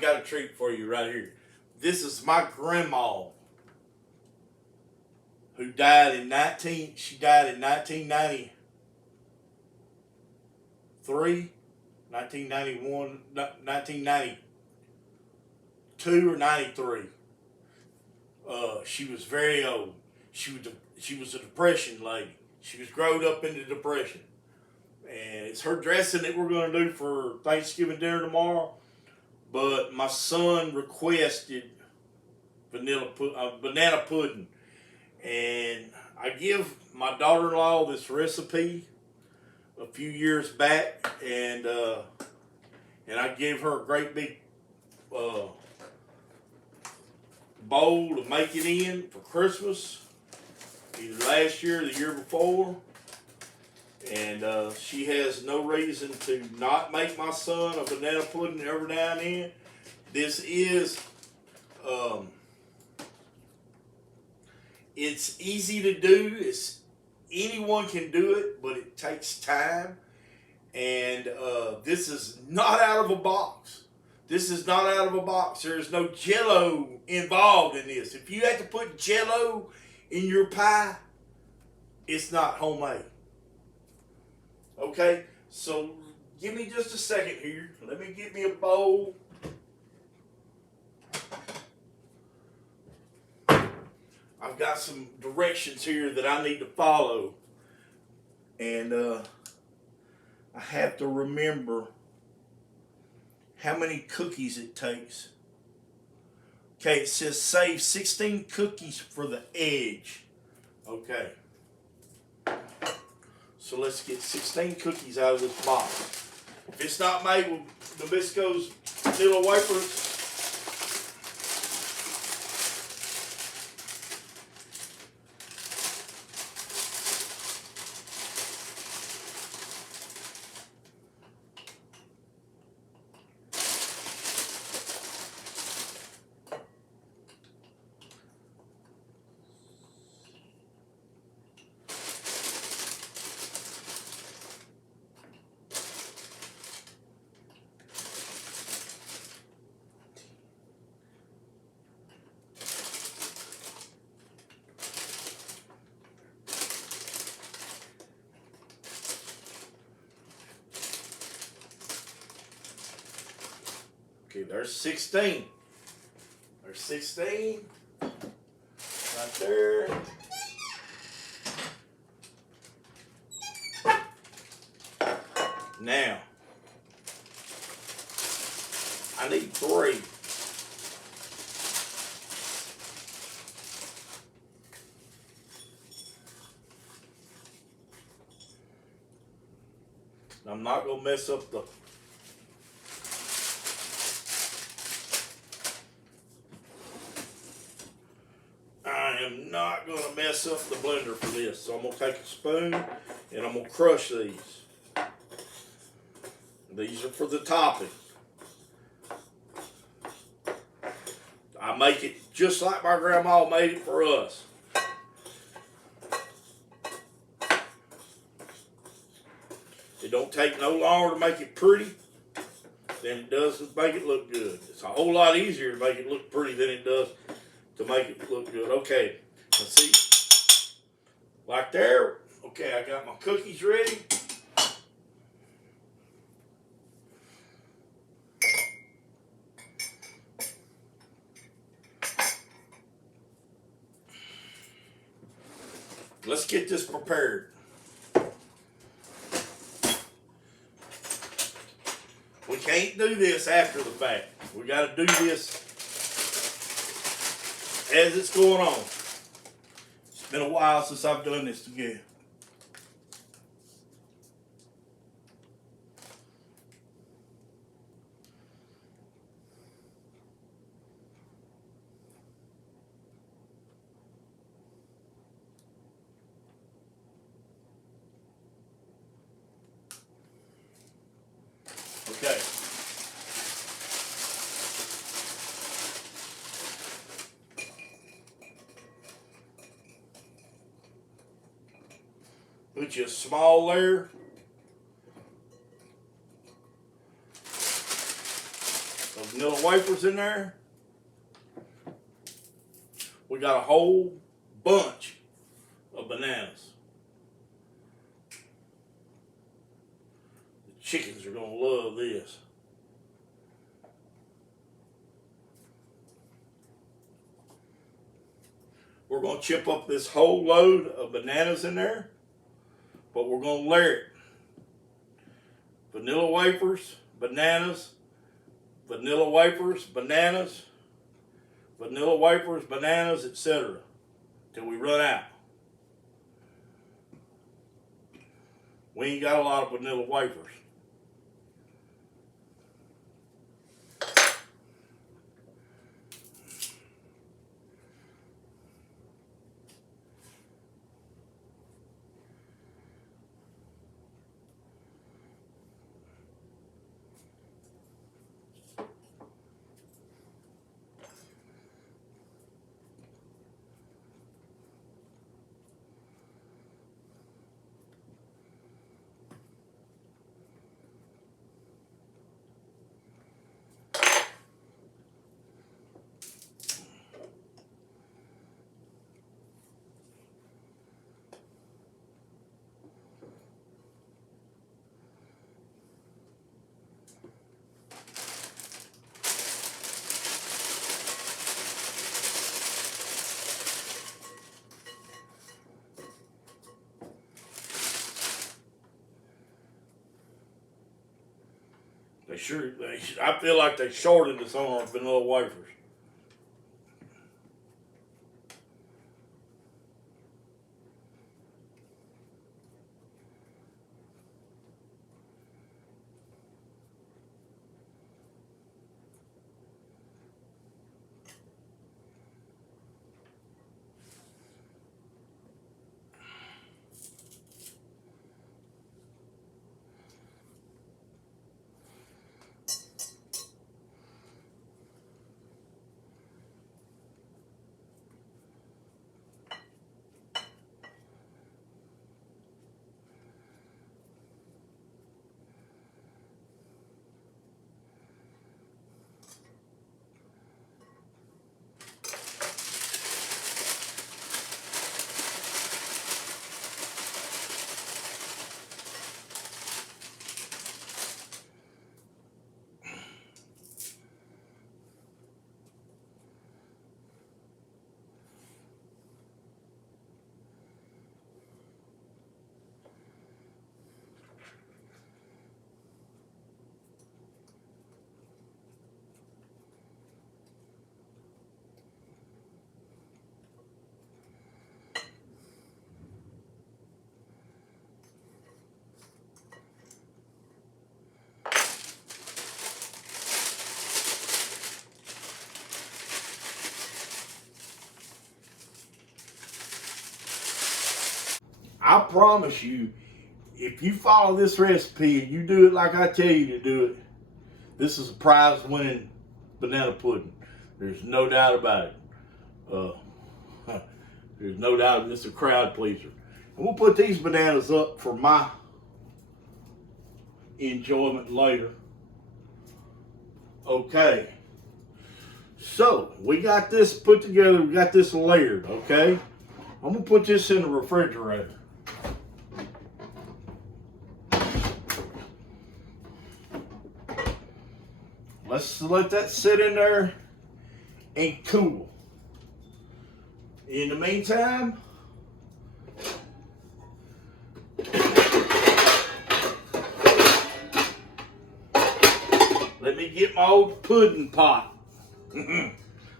I've got a treat for you right here. This is my grandma who died in 1993, 1991, 1992 or 93. She was very old. She was a depression lady. She was growed up into depression. And it's her dressing that we're going to do for Thanksgiving dinner tomorrow. But my son requested banana pudding. And I give my daughter-in-law this recipe a few years back. And I gave her a great big bowl to make it in for Christmas, either last year or the year before. And she has no reason to not make my son a banana pudding every now and then. This is, it's easy to do. Anyone can do it, but it takes time. And this is not out of a box. This is not out of a box. There is no Jell-O involved in this. If you have to put Jell-O in your pie, it's not homemade. Okay, so give me just a second here. Let me get me a bowl. I've got some directions here that I need to follow. And I have to remember how many cookies it takes. Okay, it says save 16 cookies for the edge. Okay. So let's get 16 cookies out of this box. If it's not made with Nabisco's little wafers, okay, there's 16. There's 16 right there. Now, I need 3. I'm not going to mess up the I'm not going to mess up the blender for this. So I'm going to take a spoon and I'm going to crush these. These are for the topping. I make it just like my grandma made it for us. It don't take no longer to make it pretty than it does to make it look good. It's a whole lot easier to make it look pretty than it does to make it look good. Okay, let's see. Like there. Okay, I got my cookies ready. Let's get this prepared. We can't do this after the fact. We got to do this as it's going on. It's been a while since I've done this again. Okay. Put you a small layer of vanilla wafers in there. We got a whole bunch of bananas. The chickens are gonna love this. We're gonna chip up this whole load of bananas in there, but we're gonna layer it. Vanilla wafers, bananas, vanilla wafers, bananas, vanilla wafers, bananas, etc. till we run out. We ain't got a lot of vanilla wafers. I feel like they shorted us on our vanilla wafers. I promise you, if you follow this recipe and you do it like I tell you to do it, this is a prize-winning banana pudding. There's no doubt about it. There's no doubt it's a crowd pleaser. And we'll put these bananas up for my enjoyment later. Okay. So, we got this put together, we got this layered, okay? I'm gonna put this in the refrigerator. Let's let that sit in there and cool. In the meantime, let me get my old pudding pot. My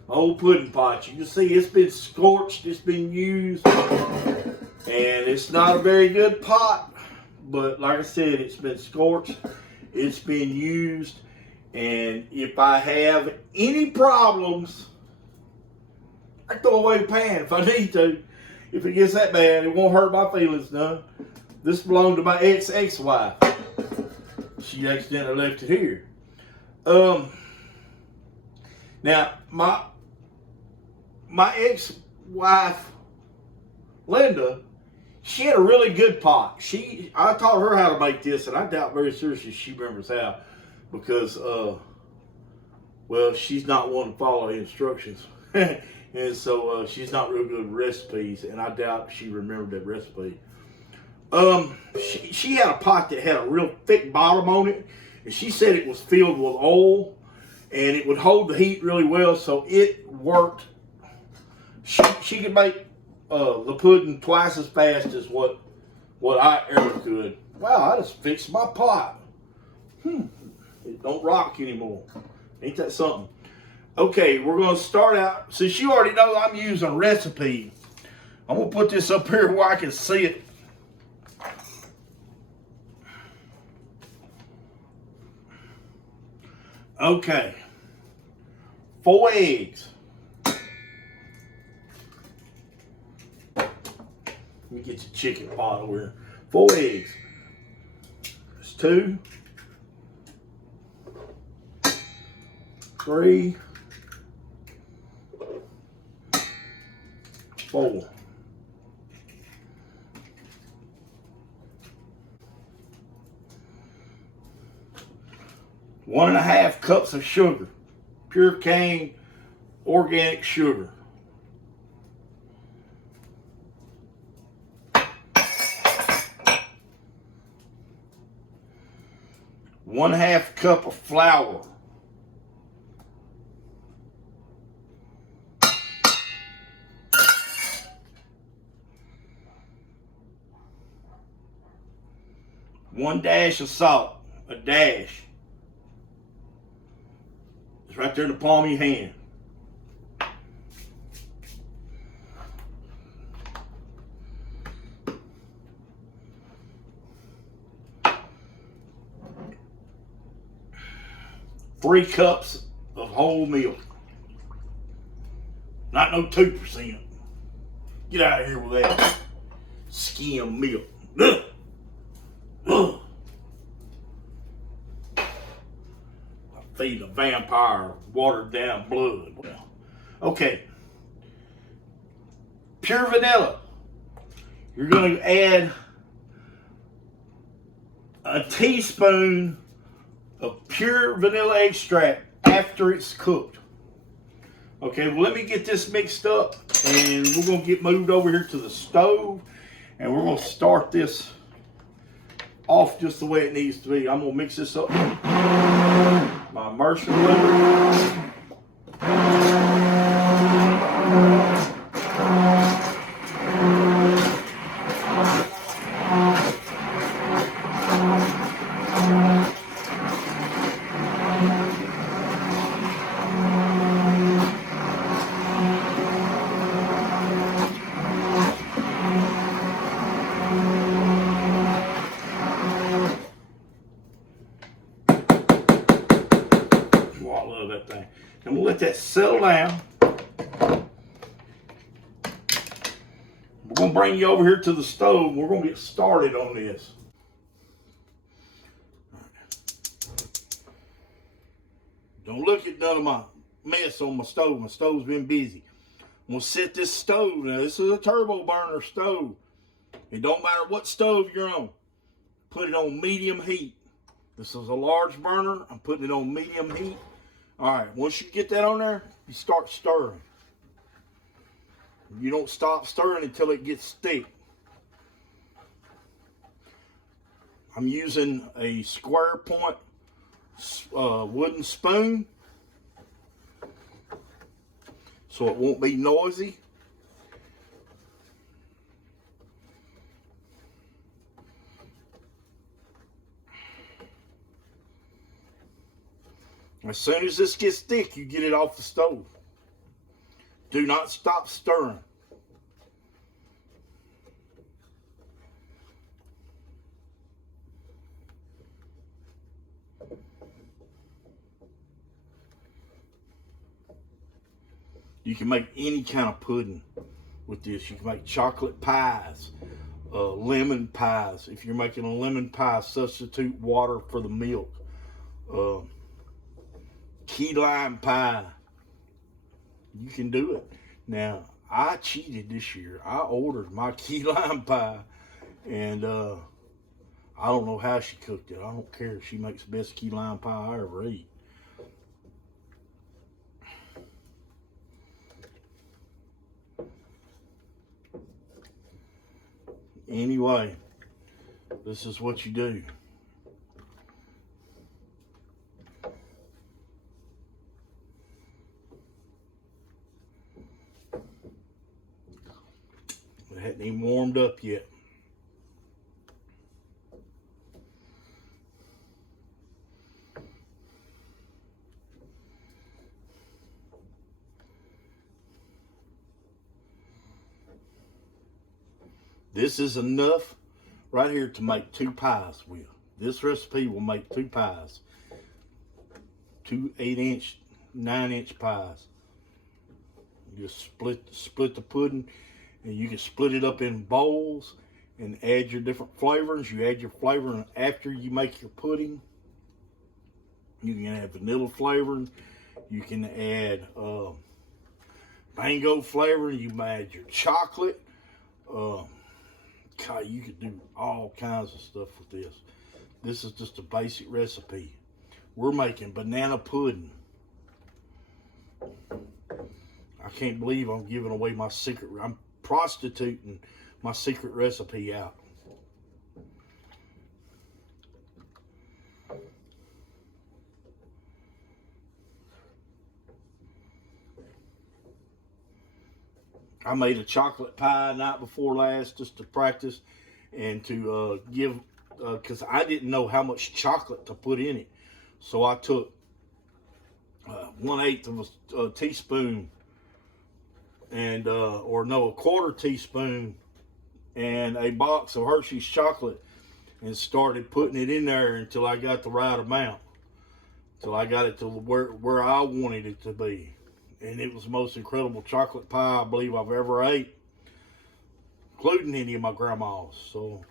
old pudding pot. You can see it's been scorched, it's been used, and it's not a very good pot, but like I said, it's been scorched, it's been used. And if I have any problems, I throw away the pan if I need to. If it gets that bad, it won't hurt my feelings none. This belonged to my ex-wife. She accidentally left it here. Now my ex-wife, Linda, she had a really good pot. I taught her how to make this, and I doubt very seriously she remembers how. Because Well, she's not one to follow instructions. And so she's not real good with recipes, and I doubt she remembered that recipe. She had a pot that had a real thick bottom on it, and she said it was filled with oil, and it would hold the heat really well, so it worked. She could make the pudding twice as fast as what I ever could. Wow, I just fixed my pot. It don't rock anymore. Ain't that something? Okay, we're going to start out. Since you already know I'm using a recipe, I'm going to put this up here where I can see it. Okay. 4 eggs. Let me get your chicken pot over here. 4 eggs. That's 2, 3, 4. One and a half cups of sugar, pure cane organic sugar. One half cup of flour. One dash of salt, a dash. It's right there in the palm of your hand. Three cups of whole milk. Not no 2%. Get out of here with that skim milk. Ugh. Ugh. I feed a vampire watered down blood. Okay. Pure vanilla. You're going to add a teaspoon of pure vanilla extract after it's cooked. Okay, well, let me get this mixed up, and we're going to get moved over here to the stove, and we're going to start this off just the way it needs to be. I'm going to mix this up. My immersion blender. And we'll let that settle down. We're going to bring you over here to the stove. We're going to get started on this. Don't look at none of my mess on my stove. My stove's been busy. I'm going to set this stove. Now, this is a turbo burner stove. It don't matter what stove you're on. Put it on medium heat. This is a large burner. I'm putting it on medium heat. All right, once you get that on there, you start stirring. You don't stop stirring until it gets thick. I'm using a square point wooden spoon so it won't be noisy. As soon as this gets thick, you get it off the stove. Do not stop stirring. You can make any kind of pudding with this. You can make chocolate pies, lemon pies. If you're making a lemon pie, substitute water for the milk. Key lime pie. You can do it. Now, I cheated this year. I ordered my key lime pie, and I don't know how she cooked it. I don't care. She makes the best key lime pie I ever ate. Anyway, this is what you do. It hadn't even warmed up yet. This is enough right here to make 2 pies with. This recipe will make 2 pies. 2 8-inch, 9-inch pies. You just split the pudding, and you can split it up in bowls and add your different flavors. You add your flavor after you make your pudding. You can add vanilla flavoring. You can add mango flavoring. You can add your chocolate. God, you could do all kinds of stuff with this. This is just a basic recipe. We're making banana pudding. I can't believe I'm giving away my secret. I'm prostituting my secret recipe out. I made a chocolate pie night before last just to practice and to give, because I didn't know how much chocolate to put in it. So I took 1/8 of a teaspoon and, a quarter teaspoon and a box of Hershey's chocolate and started putting it in there until I got the right amount. Till I got it to where I wanted it to be. And it was the most incredible chocolate pie I believe I've ever ate, including any of my grandma's. So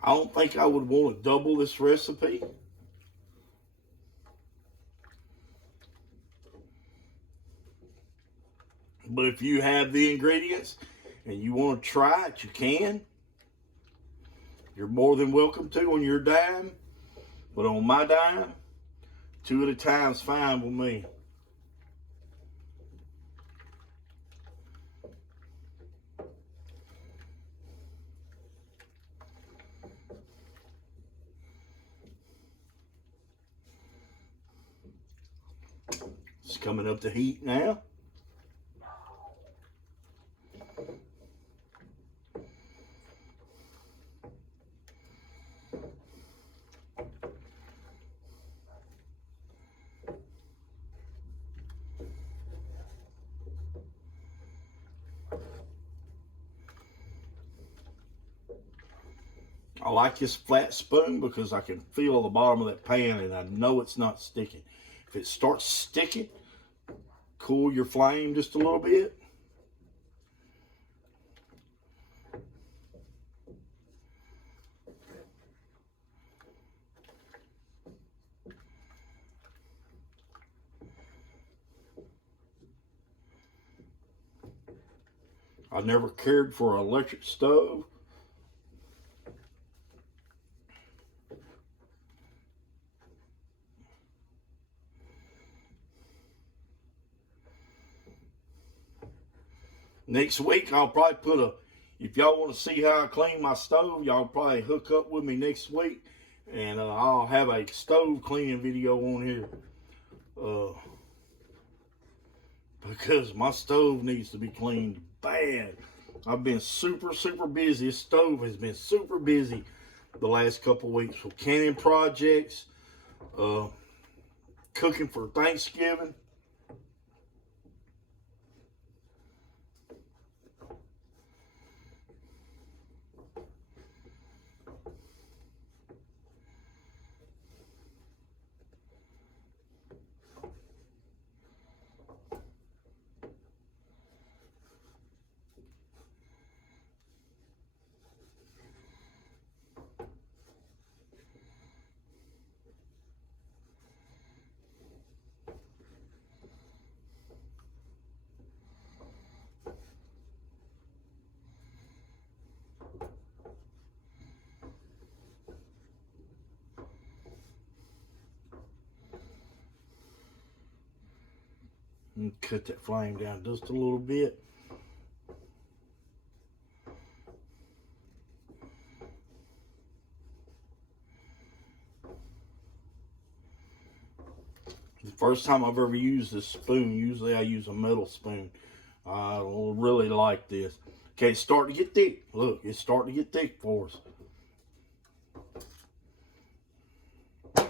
I don't think I would want to double this recipe. But if you have the ingredients and you want to try it, you can. You're more than welcome to on your dime. But on my dime, 2 at a time is fine with me. It's coming up to heat now. I like this flat spoon because I can feel the bottom of that pan and I know it's not sticking. If it starts sticking, cool your flame just a little bit. I never cared for an electric stove. Next week, I'll probably put a if y'all want to see how I clean my stove, y'all probably hook up with me next week, and I'll have a stove cleaning video on here. Because my stove needs to be cleaned bad. I've been super busy. This stove has been super busy the last couple weeks with canning projects, cooking for Thanksgiving. And cut that flame down just a little bit. The first time I've ever used this spoon. Usually I use a metal spoon. I really like this. Okay, it's starting to get thick. Look, it's starting to get thick for us.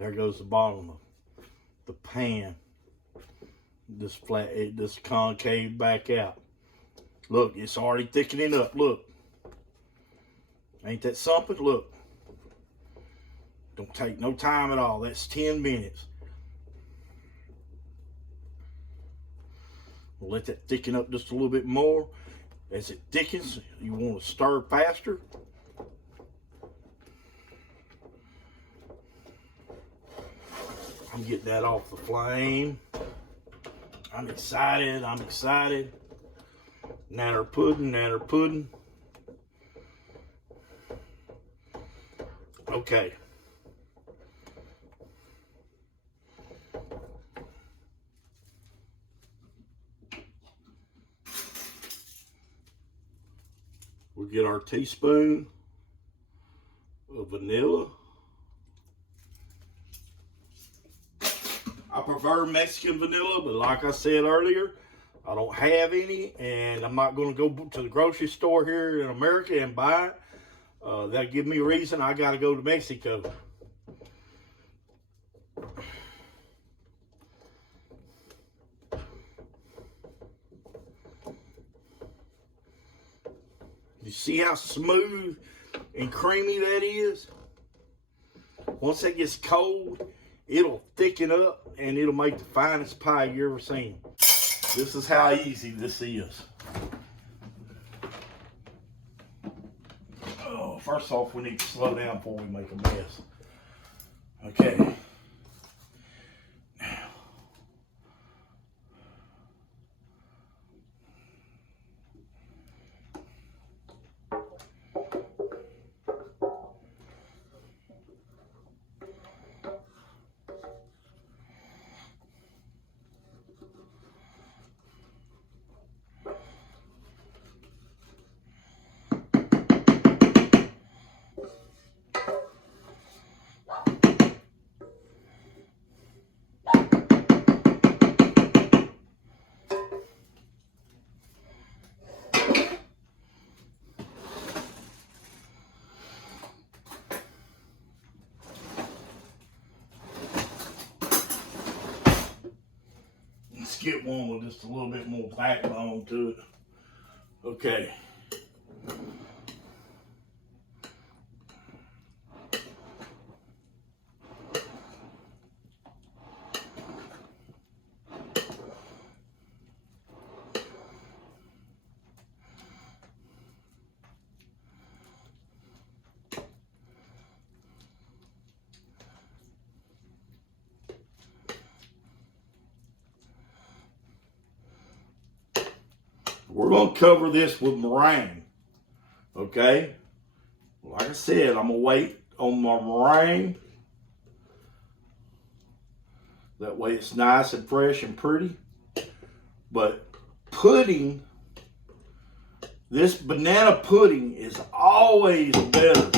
There goes the bottom of the pan. This concave back out. Look, it's already thickening up. Look. Ain't that something? Look. Don't take no time at all. That's 10 minutes. We'll let that thicken up just a little bit more. As it thickens, you want to stir faster. I'm getting that off the flame. I'm excited. Natter pudding. Okay. We'll get our teaspoon of vanilla. I prefer Mexican vanilla, but like I said earlier, I don't have any, and I'm not going to go to the grocery store here in America and buy it. That'll give me a reason I got to go to Mexico. You see how smooth and creamy that is? Once that gets cold, it'll thicken up and it'll make the finest pie you ever seen. This is how easy this is. Oh, first off, we need to slow down before we make a mess. Okay. Let's get one with just a little bit more backbone to it. Okay. We're going to cover this with meringue, okay? Like I said, I'm going to wait on my meringue. That way it's nice and fresh and pretty. But pudding This banana pudding is always better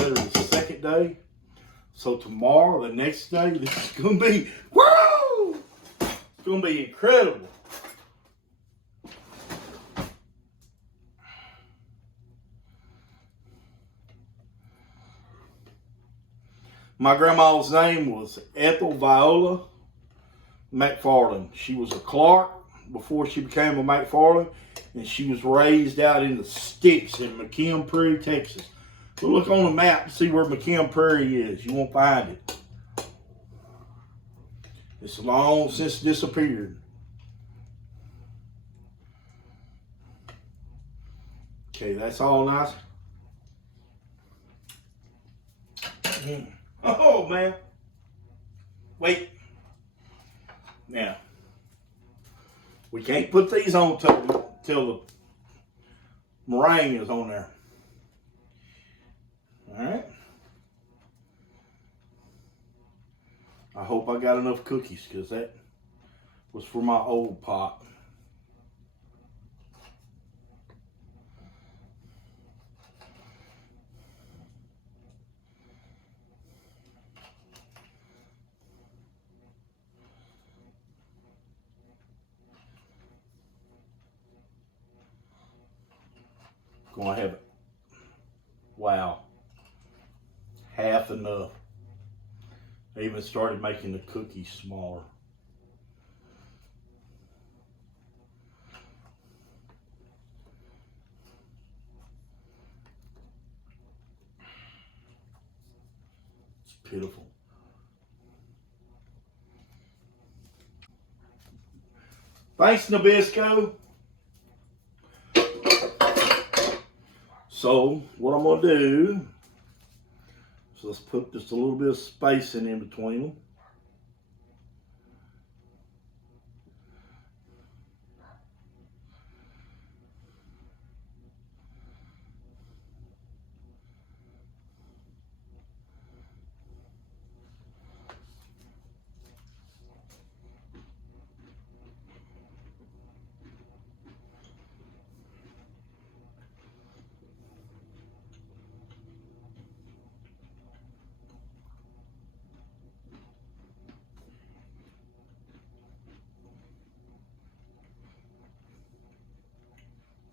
the second day. So tomorrow, the next day, this is going to be, woo! It's going to be incredible. My grandma's name was Ethel Viola McFarland. She was a Clark before she became a McFarland, and she was raised out in the sticks in McKim Prairie, Texas. So look on the map to see where McKim Prairie is. You won't find it. It's long since disappeared. Okay, that's all nice. Oh, man. Wait. Now, we can't put these on till the meringue is on there. All right. I hope I got enough cookies because that was for my old pot. Gonna have it. Wow. Half enough. I even started making the cookies smaller. It's pitiful. Thanks, Nabisco. So what I'm gonna do, so let's put just a little bit of spacing in between them.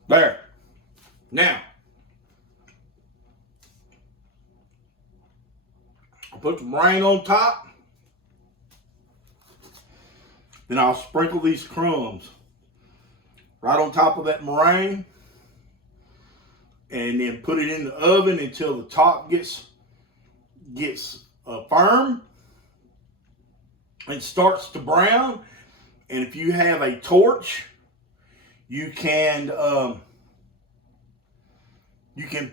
There. Now, I'll put the meringue on top. Then I'll sprinkle these crumbs right on top of that meringue. And then put it in the oven until the top gets firm and starts to brown. And if you have a torch, you can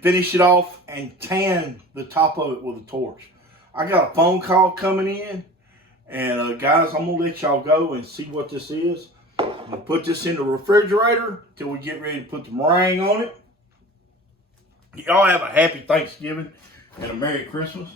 finish it off and tan the top of it with a torch. I got a phone call coming in, and guys, I'm gonna let y'all go and see what this is. I'm gonna put this in the refrigerator till we get ready to put the meringue on it. Y'all have a happy Thanksgiving and a Merry Christmas.